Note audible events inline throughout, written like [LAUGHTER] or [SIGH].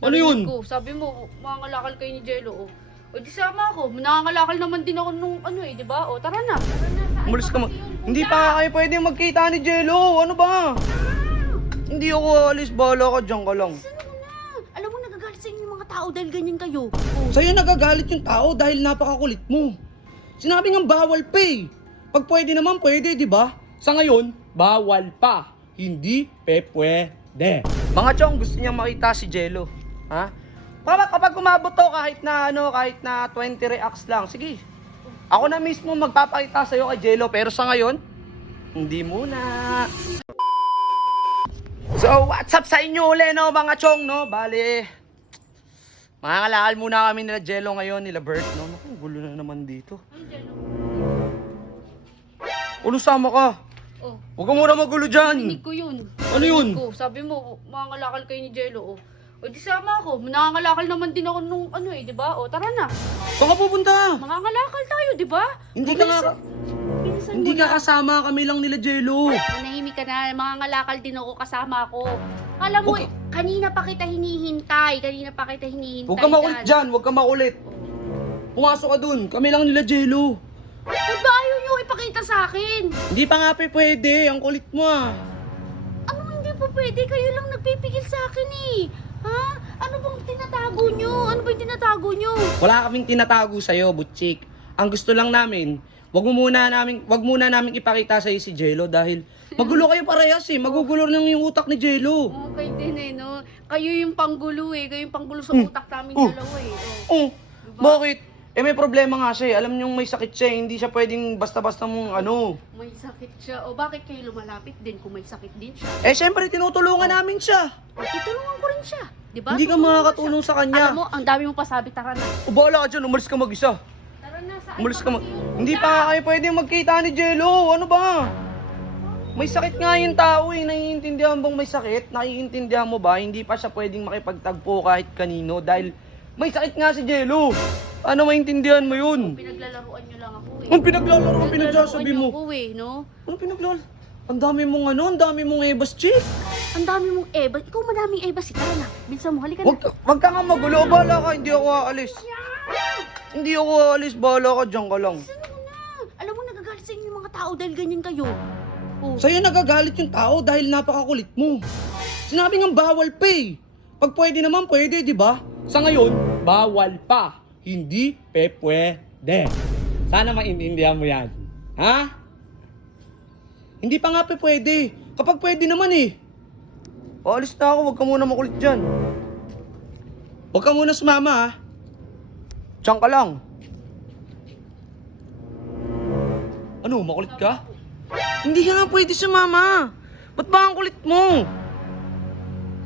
Ano yun? Ko. Sabi mo, mangangalakal kayo ni Jello. O, o di sama ako. Nangangalakal naman din ako nung ano eh, di ba? O tara na. Tara na. Umalis ka mag... Hindi pa kayo pwede magkita ni Jello. Ano ba? Hindi ako alis. Bahala ka. Diyan ka lang. Saan mo na? Alam mo, nagagalit sa inyo yung mga tao dahil ganyan kayo. O, Sa'yo nagagalit yung tao dahil napakakulit mo. Sinabi nga bawal pa eh. Pag pwede naman, pwede, di ba? Sa ngayon, bawal pa. Hindi pe pwede. Mga chong, gusto niyang makita si Jello. Ha? Para kapag umabot to kahit na ano, kahit na 20 reacts lang, sige. Ako na mismo magpapakita sa'yo kay Jello, pero sa ngayon, hindi muna. So, what's up sa inyo uli, no, mga chong, no? Bale, Mangangalakal muna kami nila Jello ngayon, nila Bert. No, naku, gulo na naman dito. Jello? Ulo sama ka. O, Huwag ka muna magulo dyan. Narinig ko yun. Ano yun? Ko. Sabi mo, mangangalakal kayo ni Jello. O, o di sama ako. Nangangalakal naman din ako nung ano eh, di ba? O tara na. Saan ka pupunta? Mangangalakal tayo, di ba? Hindi ka nga, Bilisan hindi mo ka kasama kami lang nila Jello. Manahimik ka na, mangangalakal din ako kasama ko. Alam mo, ka- kanina pa kita hinihintay. Kanina pa kita hinihintay. Huwag ka makulit dyan, huwag ka makulit. Pumasok ka dun, kami lang nila Jello. Ba't ba ayaw nyo ipakita sa akin? Hindi pa nga pe pwede, ang kulit mo ah. Ano hindi pa pwede? Kayo lang nagpipigil sa akin eh. Ha? Ano bang tinatago nyo? Ano ba yung tinatago nyo? Wala kaming tinatago sa'yo, butchik. Ang gusto lang namin, wag mo muna namin, wag muna namin ipakita sa si Jello dahil magulo kayo parehas eh. Magugulo lang yung utak ni Jello. Okay din eh, no? Kayo yung panggulo eh. Kayo yung panggulo sa Hmm. utak namin Oh. dalawa eh. Oh. Oh, bakit? Eh may problema nga siya eh. Alam niyong may sakit siya eh. Hindi siya pwedeng basta-basta mong ano. May sakit siya. O bakit kayo lumalapit din kung may sakit din siya? Eh syempre tinutulungan namin siya. O, tutulungan ko rin siya. Di ba? Hindi ka Tutulungan makakatulong siya. sa kanya. Alam mo, ang dami mong pasabi. Tara na. O bahala ka dyan, umalis ka mag-isa. Tara na. Saan Umalis ka mag... Hindi pa kayo pwede magkita ni Jello. Ano ba? May sakit nga yung tao eh. Naiintindihan bang may sakit? Naiintindihan mo ba? Hindi pa siya pwedeng makipagtagpo kahit kanino dahil may sakit nga si Jello. Ano maintindihan mo yun? Pinaglalaruan nyo lang ako eh. Ang pinaglalaro ang pinagsasabi Pinaglalaruan mo. nyo ako eh, no? Ano pinaglal? Ang dami mong ano, ang dami mong ebas, chick. Ang dami mong eba. Ikaw madaming eba si Tara na. Bilisan mo, halika Wag, na. ka- wag ka nga magulo, bahala ka, hindi ako aalis. Hindi ako aalis, bahala ka, dyan ka lang. Bilisan mo na. Alam mo, nagagalit sa inyo yung mga tao dahil ganyan kayo. Oh. Sa'yo nagagalit yung tao dahil napakakulit mo. Sinabi nga bawal pa eh. Pag pwede naman, pwede, di ba? Sa ngayon, bawal pa. Hindi pe pwede. Sana maintindihan mo yan. Ha? Hindi pa nga pe pwede. Kapag pwede naman eh. Alis na ako, wag ka muna makulit dyan. Huwag ka muna sumama ha. Diyan ka lang. Ano, makulit ka? Hindi ka nga pwede sumama. Ba't ba ang kulit mo?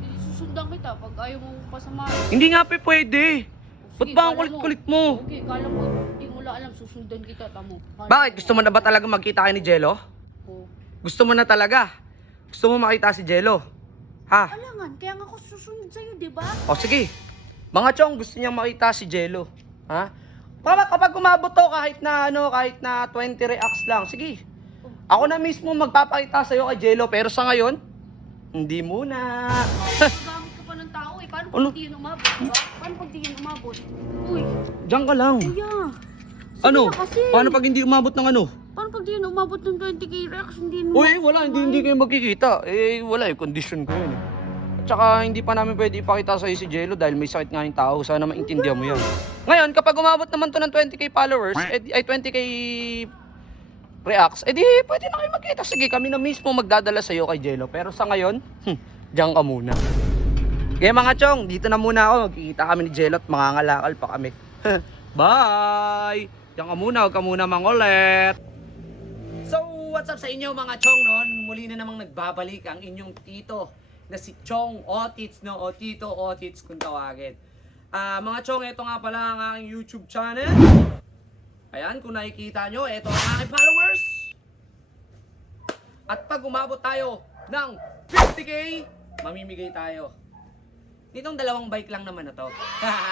Hindi susundan kita pag ayaw mong pasama. Hindi nga pe pwede. Ba't ba ang kulit-kulit mo? Okay, kala mo, hindi mo lang alam, susundan kita, tamo. Kala Bakit? Gusto mo na ba talaga magkita kayo ni Jello? Oh. Gusto mo na talaga? Gusto mo makita si Jello? Ha? Alangan, kaya nga ako susunod sa'yo, di ba? O sige. Mga chong, gusto niyang makita si Jello. Ha? Para kapag umabot to kahit na ano, kahit na 20 reacts lang, sige. Ako na mismo magpapakita sa'yo kay Jello, pero sa ngayon, hindi muna. Ano? hindi yun umabot? Paano pag di yun umabot? Uy, Diyan ka lang. kuya. Sige Ano? na kasi. Paano pag hindi umabot ng ano? Paano pag di yun umabot ng 20k reacts? Hindi yun Uy, wala, hindi, hindi kayo magkikita. Eh, wala eh, condition ko yun eh. At saka, hindi pa namin pwede ipakita sa'yo si Jello dahil may sakit nga yung tao. Sana maintindihan mo yan. Ngayon, kapag umabot naman to ng 20k followers, eh, di- ay 20k reacts, eh di pwede na kayo magkita. Sige, kami na mismo magdadala sa'yo kay Jello. Pero sa ngayon, hmm, diyan ka muna. Kaya mga chong, dito na muna ako. Magkikita kami ni Jello at mangangalakal pa kami. [LAUGHS] Bye! Diyan ka muna, huwag ka muna mangulit. So, what's up sa inyo mga chong noon? Muli na namang nagbabalik ang inyong tito na si Chong Otits, no? O Tito Otits kung tawagin. Ah, mga chong, ito nga pala ang aking YouTube channel. Ayan, kung nakikita nyo, ito ang aking followers. At pag umabot tayo ng 50k, mamimigay tayo. Nitong dalawang bike lang naman na to.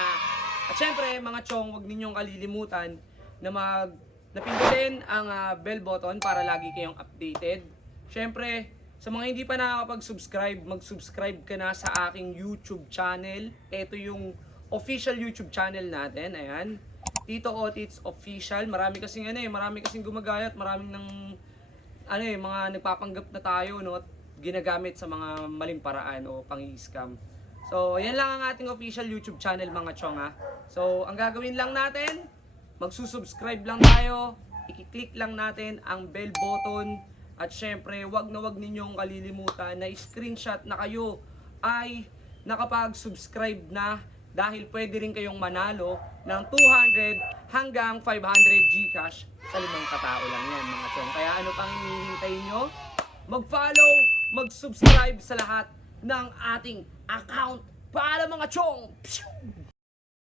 [LAUGHS] At syempre, mga chong, huwag ninyong kalilimutan na mag napindutin ang ah, bell button para lagi kayong updated. Syempre, Sa mga hindi pa nakakapag-subscribe, mag-subscribe ka na sa aking YouTube channel. Ito yung official YouTube channel natin. Ayan. Tito Otits Official. Marami kasing ano eh, marami kasing gumagayat, maraming ng ano eh, mga nagpapanggap na tayo no ginagamit sa mga maling paraan o pang-scam. So, yan lang ang ating official YouTube channel mga chong ha. So, ang gagawin lang natin, magsusubscribe lang tayo, i-click lang natin ang bell button at syempre, wag na wag ninyong kalilimutan na screenshot na kayo ay nakapag-subscribe na dahil pwede rin kayong manalo ng 200 hanggang 500 Gcash sa limang katao lang yan mga chong. Kaya ano pang hinihintay nyo? Mag-follow, mag-subscribe sa lahat ng ating account para mga chong. Pshoo!